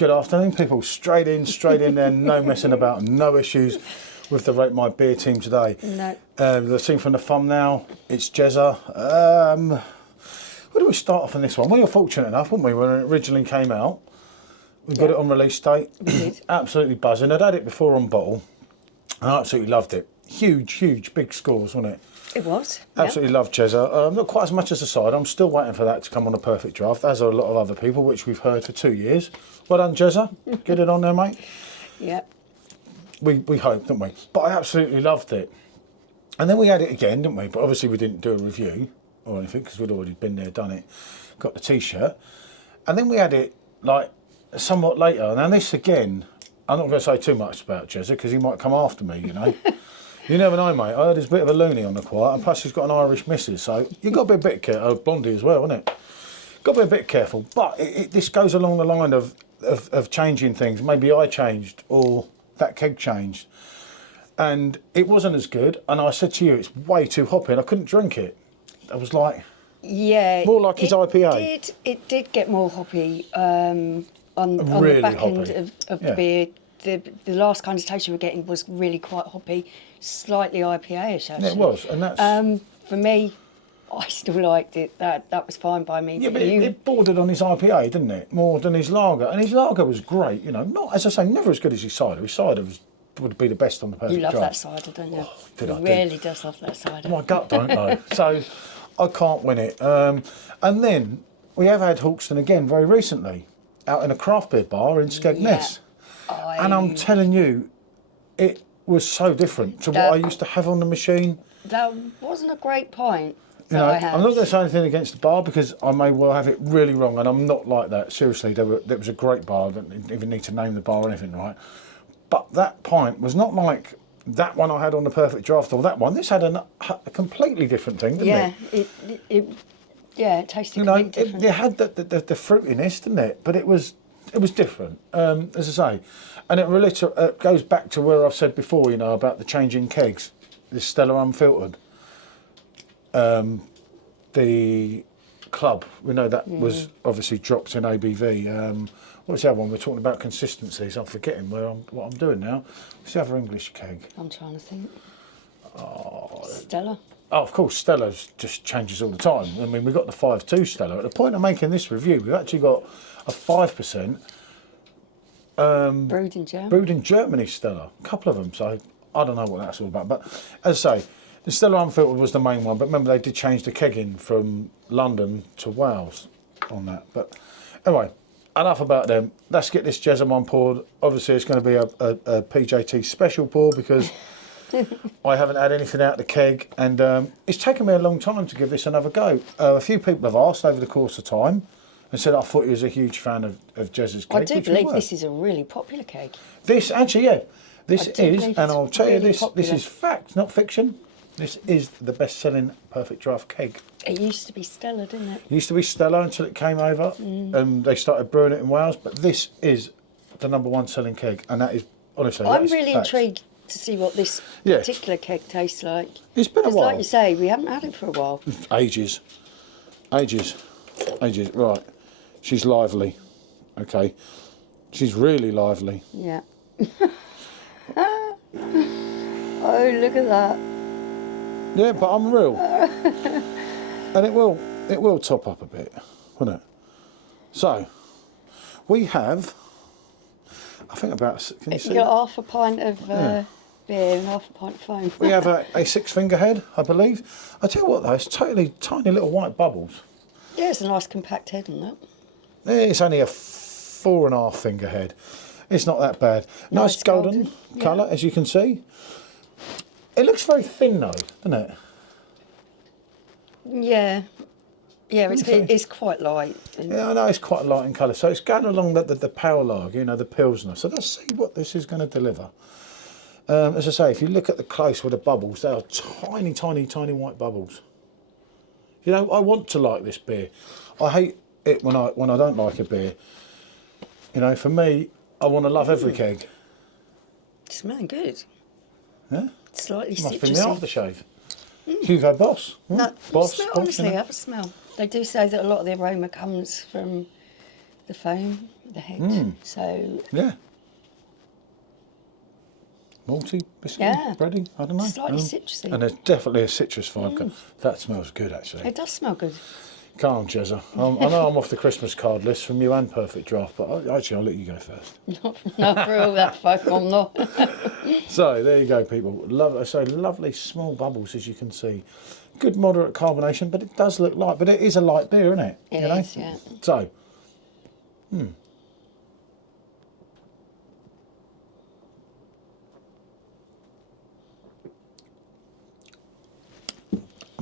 Good afternoon, people. Straight in there, no messing about, no issues with the Rate My Beer team today. No. The scene from the thumbnail, it's Jezza. Where do we start off on this one? We were fortunate enough, weren't we, when it originally came out. We got it on release date. Absolutely buzzing. I'd had it before on bottle. I absolutely loved it. Huge, big scores, wasn't it? It was. Absolutely love Jezza. Not quite as much as the cider. I'm still waiting for that to come on a perfect draft, as are a lot of other people, which we've heard for 2 years. Well done, Jezza. Get it on there, mate. Yeah. We hope, don't we? But I absolutely loved it. And then we had it again, didn't we? But obviously we didn't do a review or anything because we'd already been there, done it. Got the T-shirt. And then we had it, like, somewhat later. Now this again, I'm not going to say too much about Jezza because he might come after me, you know. You never know, mate. I heard he's a bit of a loony on the quiet, and plus he's got an Irish missus, so you've got to be a bit careful. Blondie as well, isn't it? Got to be a bit careful. But this goes along the line of changing things. Maybe I changed, or that keg changed, and it wasn't as good. And I said to you, it's way too hoppy, and I couldn't drink it. I was like, yeah, more like his IPA. It did get more hoppy on Really the back hoppy. end of the beer. The last kind of taste you were getting was really quite hoppy, slightly IPA-ish actually. Yeah, it was, and that's for me, I still liked it. That was fine by me. yeah, but it bordered on his IPA, didn't it? More than his lager, and his lager was great. You know, not as I say, never as good as his cider. His cider would be the best on the perfect You love draft. that cider, don't you? Oh, did I? He really does love that cider. My gut don't know. So I can't win it. And then we have had Hawkstone again very recently, out in a craft beer bar in Skegness. And I'm telling you, it was so different to what I used to have on the machine. That wasn't a great pint. You know, I'm not going to say anything against the bar because I may well have it really wrong, and I'm not like that. Seriously, there was a great bar. I don't even need to name the bar or anything, right? But that pint was not like that one I had on the perfect draft or that one. This had a completely different thing, didn't it? It tasted completely different. It had the fruitiness, didn't it? But it was different, as I say. And it goes back to where I've said before, you know, about the changing kegs. This Stella Unfiltered. The club, we know that was obviously dropped in ABV. What was the other one? We're talking about consistencies. I'm forgetting what I'm doing now. What's the other English keg? I'm trying to think. Stella. Oh, of course, Stella just changes all the time. I mean, we've got the 5.2 Stella. At the point of making this review, we've actually got a 5%. Brewed in Germany. Brewed in Germany Stella. A couple of them, so I don't know what that's all about. But as I say, the Stella Unfiltered was the main one. But remember, they did change the kegging from London to Wales on that. But anyway, enough about them. Let's get this Jezza one poured. Obviously, it's going to be a PJT special pour because I haven't had anything out of the keg, and it's taken me a long time to give this another go. A few people have asked over the course of time and said I thought he was a huge fan of Jezza's keg. I do believe this is a really popular keg. This, actually, yeah, this is, and I'll tell you really this, this is fact, not fiction. This is the best-selling perfect draft keg. It used to be Stella, didn't it? It used to be Stella until it came over, and they started brewing it in Wales, but this is the #1 selling keg, and that is, honestly, I'm really intrigued to see what this particular keg tastes like. It's been a while. Like you say, we haven't had it for a while. Ages. Right. She's lively. Okay. She's really lively. Yeah. Oh, look at that. Yeah, but I'm real. And it will top up a bit, won't it? So, we have, I think about, can you see? You got half a pint of beer and half a pint of foam. We have a 6-finger head, I believe. I tell you what though, it's totally tiny little white bubbles. Yeah, it's a nice compact head on that. It's only a 4.5 finger head. It's not that bad. Nice golden colour, as you can see. It looks very thin though, doesn't it? Yeah. Yeah, it's quite light. Yeah, I know it's quite light in colour. So it's going along the power lager, you know, the Pilsner. So let's see what this is going to deliver. As I say, if you look at the close with the bubbles, they are tiny, tiny, tiny white bubbles. You know, I want to like this beer. I hate it when I don't like a beer. You know, for me, I want to love every keg. It's smelling good. Yeah? Slightly citrusy. Must be the aftershave. Hugo Boss. No, Boss, honestly, have a smell. They do say that a lot of the aroma comes from the foam the head. So Yeah. Malty, biscuity, Yeah. bready, I don't know. Slightly citrusy. And there's definitely a citrus vibe. That smells good, actually. It does smell good. Come on, Jezza. I know I'm off the Christmas card list from you and Perfect Draft, but actually I'll let you go first. Not for all that folk, I'm not. So there you go, people. Lovely small bubbles, as you can see. Good moderate carbonation, but it does look light. But it is a light beer, isn't it? It is, yeah. So, I'm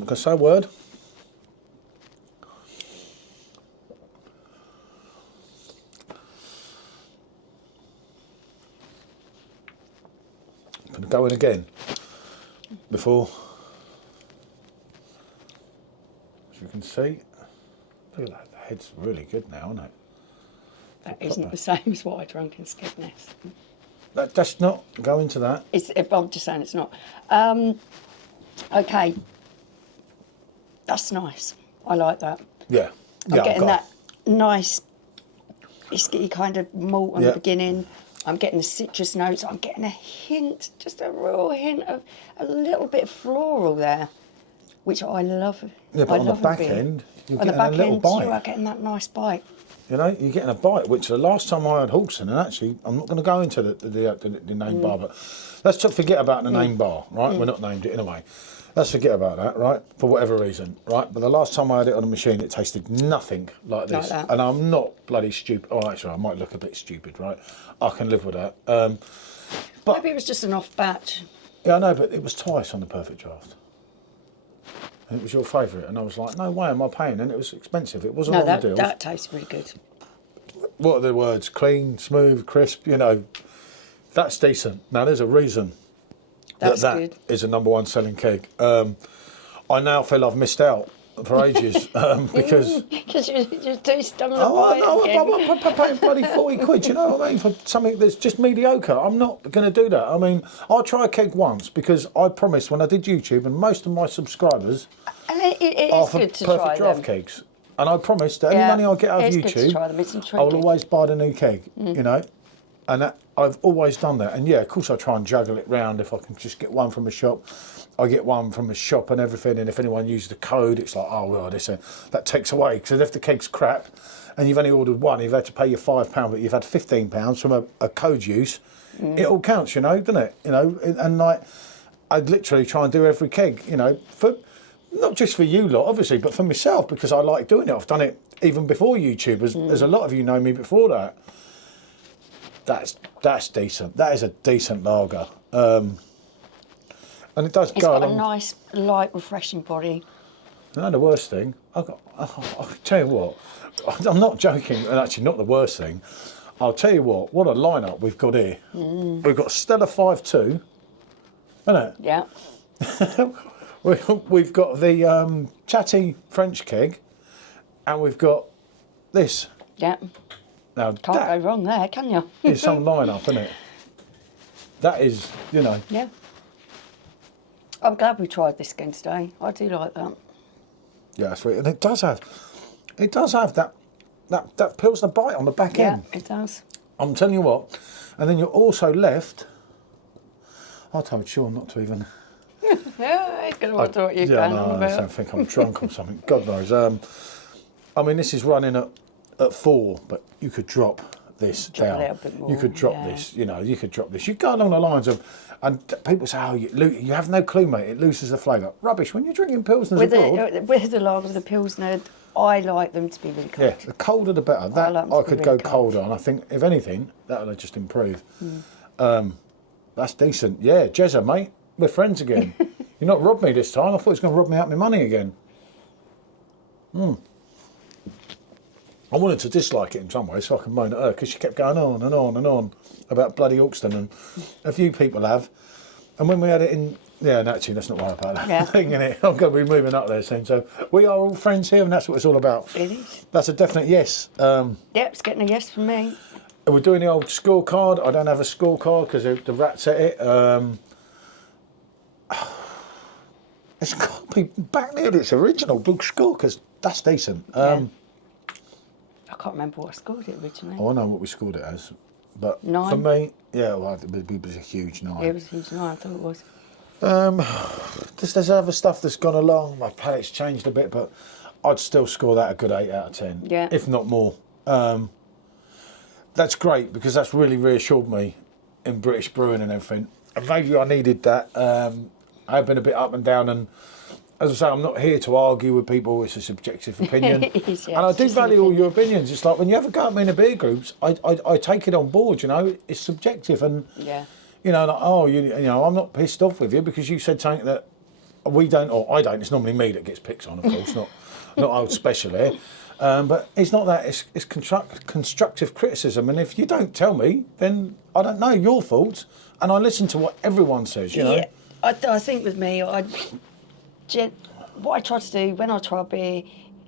not going to say a word. I'm going to go in again before, as you can see, look at that, the head's really good now, isn't it? That isn't the same as what I drank in Skegness. That's not, go into that. I'm just saying it's not. Okay. That's nice. I like that. Yeah. I'm getting that nice biscuity kind of malt in the beginning. I'm getting the citrus notes. I'm getting a hint, just a real hint of a little bit floral there, which I love. Yeah, but on the back end, you're getting a little bite. You are getting that nice bite. You know, you're getting a bite, which the last time I had Hawkstone, and actually, I'm not going to go into the name bar, but let's forget about the name bar, right? We're not named it in a way. Let's forget about that, right? For whatever reason, right? But the last time I had it on a machine, it tasted nothing like this. Like that. And I'm not bloody stupid. Oh, actually, I might look a bit stupid, right? I can live with that. But Maybe it was just an off batch. yeah, I know, but it was twice on the Perfect Draft. And it was your favourite, and I was like, no way am I paying? And it was expensive. It wasn't on the deal. That tastes really good. What are the words? Clean, smooth, crisp, you know. That's decent. Now, there's a reason That's that good. is a #1 selling keg. I now feel I've missed out for ages because... Because you're too stung to Oh, buy no, it again. I'm paying bloody 40 quid, you know what I mean, for something that's just mediocre. I'm not going to do that. I mean, I'll try a keg once because I promised when I did YouTube, and most of my subscribers And it are is for good to try Perfect them. Draft kegs. And I promised that any money I get out of it's good to YouTube, try them. It's I will intriguing. always buy the new keg, you know. And that, I've always done that. And yeah, of course I try and juggle it round if I can just get one from a shop. I get one from a shop and everything, and if anyone uses the code, it's like, oh, well, that takes away. Because if the keg's crap and you've only ordered one, you've had to pay your £5, but you've had £15 from a code use, it all counts, you know, doesn't it? You know, and like, I'd literally try and do every keg, you know, for not just for you lot, obviously, but for myself, because I like doing it. I've done it even before YouTube, as a lot of you know me before that. That's decent. That is a decent lager. And it does It's go got along. a nice, light, refreshing body. No, the worst thing, I'll tell you what, I'm not joking, and actually not the worst thing. I'll tell you what a lineup we've got here. We've got Stella 5.2, isn't it? Yeah. We've got the T.I.T French keg, and we've got this. Yeah. Now, Can't go wrong there, can you? is some lineup, isn't it? That is, you know. Yeah. I'm glad we tried this again today. I do like that. Yeah, that's right. And it does have that Pilsner bite on the back Yeah, end. it does. I'm telling you what. And then you're also left. I told Sean not to even. Yeah, he's going to wonder what you're Yeah, going on no, I about. don't think I'm drunk or something. God knows. I mean, this is running at 4, but you could drop this Drop a down. little bit more, You could drop yeah. this. You know, you could drop this. You go along the lines of, and people say, "Oh, you have no clue, mate. It loses the flavour." Rubbish. When you're drinking pilsners abroad, With the lager, the Pilsner, I like them to be really cold. yeah, the colder the better. That like them I to be could really go cold. colder, and I think if anything, that'll just improve. That's decent. Yeah, Jezza, mate, we're friends again. You're not robbed me this time. I thought he was going to rob me out of my money again. I wanted to dislike it in some way so I could moan at her because she kept going on and on and on about bloody Hawkstone, and a few people have. And when we had it in, yeah, and actually, let's not worry about that Yeah. thing, innit? I'm going to be moving up there soon. So we are all friends here, and that's what it's all about. It is. That's a definite yes. Yep, it's getting a yes from me. We're doing the old scorecard. I don't have a scorecard because the rats at it. It's got to be back near its original book score because that's decent. Yeah. I can't remember what I scored it originally. Oh, I know what we scored it as, but 9? for me, yeah, well, it was a huge 9. Yeah, it was a huge 9, I thought it was. There's other stuff that's gone along. My palate's changed a bit, but I'd still score that a good 8 out of 10, Yeah. if not more. That's great because that's really reassured me in British brewing and everything. And maybe I needed that. I've been a bit up and down, and as I say, I'm not here to argue with people. It's a subjective opinion, It is, yeah, and I it's do just an value all opinion. your opinions. It's like when you have a go at me in the beer groups, I take it on board. You know, it's subjective, and Yeah. you know, like, oh, you know, I'm not pissed off with you because you said something that we don't, or I don't. It's normally me that gets picked on, of course, not old special here. But it's not that. It's constructive criticism, and if you don't tell me, then I don't know your thoughts, and I listen to what everyone says. You know. Yeah, I think with me, what I try to do when I try beer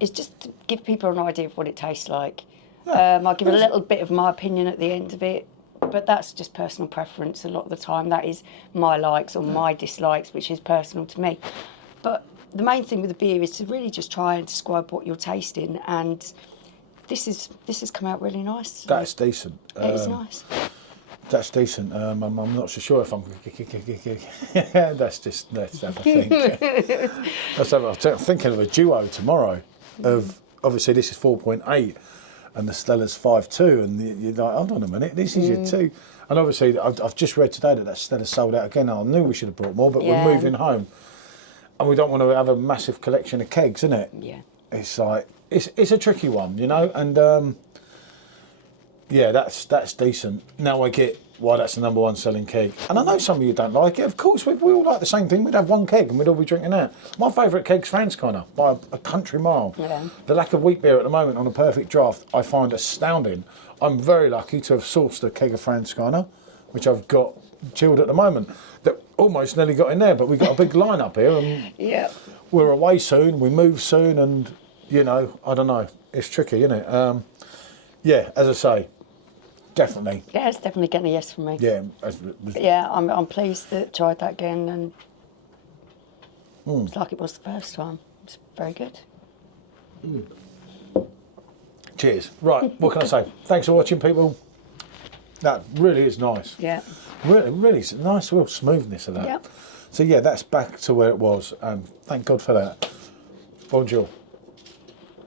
is just to give people an idea of what it tastes like. Yeah. I give a little bit of my opinion at the end of it, but that's just personal preference a lot of the time. That is my likes or my dislikes, which is personal to me. But the main thing with the beer is to really just try and describe what you're tasting, and this has come out really nice. That's decent. It is nice. That's decent. I'm not so sure if I'm. Let's have a think. I'm thinking of a duo tomorrow. Of obviously this is 4.8, and the Stella's 5.2, and you're like, hold on a minute, this is your 2. And obviously I've just read today that Stella's sold out again. I knew we should have brought more, but Yeah. we're moving home, and we don't want to have a massive collection of kegs, isn't it? Yeah. It's like it's a tricky one, you know, and. Yeah, that's decent. Now I get why that's the #1 selling keg. And I know some of you don't like it. Of course, we all like the same thing. We'd have one keg and we'd all be drinking that. My favourite keg's Franzkeiner by a country mile. Yeah. The lack of wheat beer at the moment on a perfect draft I find astounding. I'm very lucky to have sourced a keg of Franzkeiner, which I've got chilled at the moment. That almost nearly got in there, but we've got a big line up here and Yeah. we're away soon, we move soon, and, you know, I don't know. It's tricky, isn't it? Yeah, as I say, definitely. Yeah, it's definitely getting a yes from me. Yeah, Yeah, I'm pleased that I tried that again, and it's like it was the first time. It's very good. cheers. Right, what can I say? Thanks for watching, people. That really is nice. Yeah. Really, it's a nice real smoothness of that. Yeah. So yeah, that's back to where it was. Thank God for that. Bonjour.